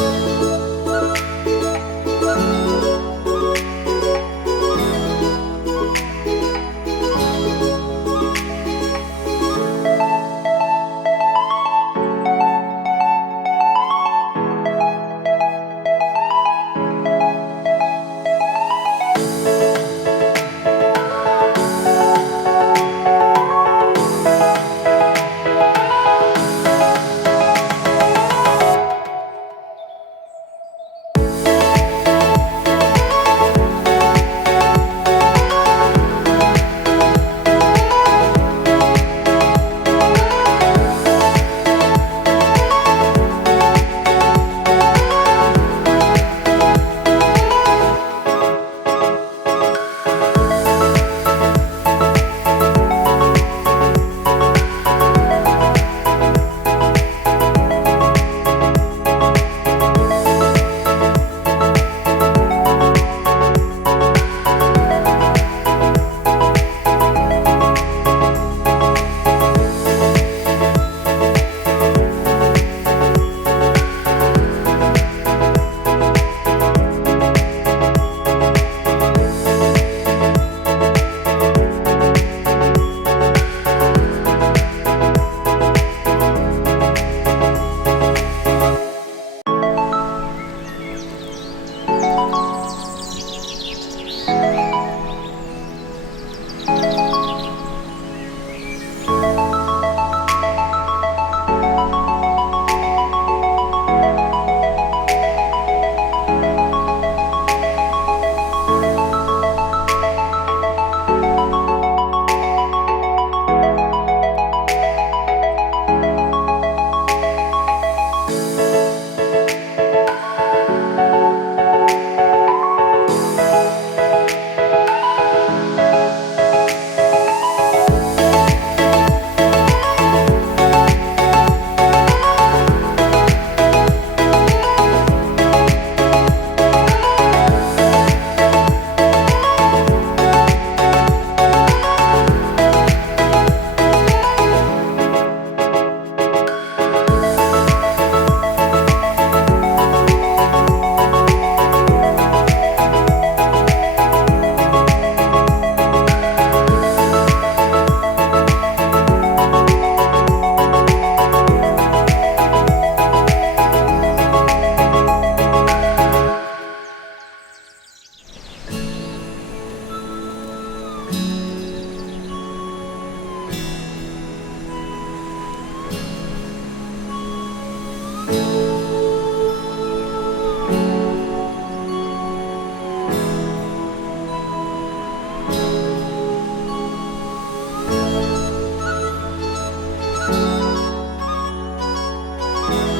เมื่อ 2 ปี ที่แล้ว ผม ได้ มี โอกาส ได้ ไป วัด ป่า ดอย ตุง จังหวัด อุบลราชธานี ครับ ซึ่ง เป็น วัด ที่ มี ประวัติ ที่ ยาวนาน นะครับ แล้วก็ มี ประวัติ ที่ น่าสนใจ มาก ๆ เลย ครับ ก็ คือ วัด ป่า ดอย ตุง ครับ ซึ่ง เป็น วัด ที่ มี ประวัติ ที่ ยาวนาน นะครับ แล้วก็ มี ประวัติ ที่ น่าสนใจ มาก ๆ เลย ครับ ก็ คือ วัด ป่า ดอย ตุง เนี่ย นะครับ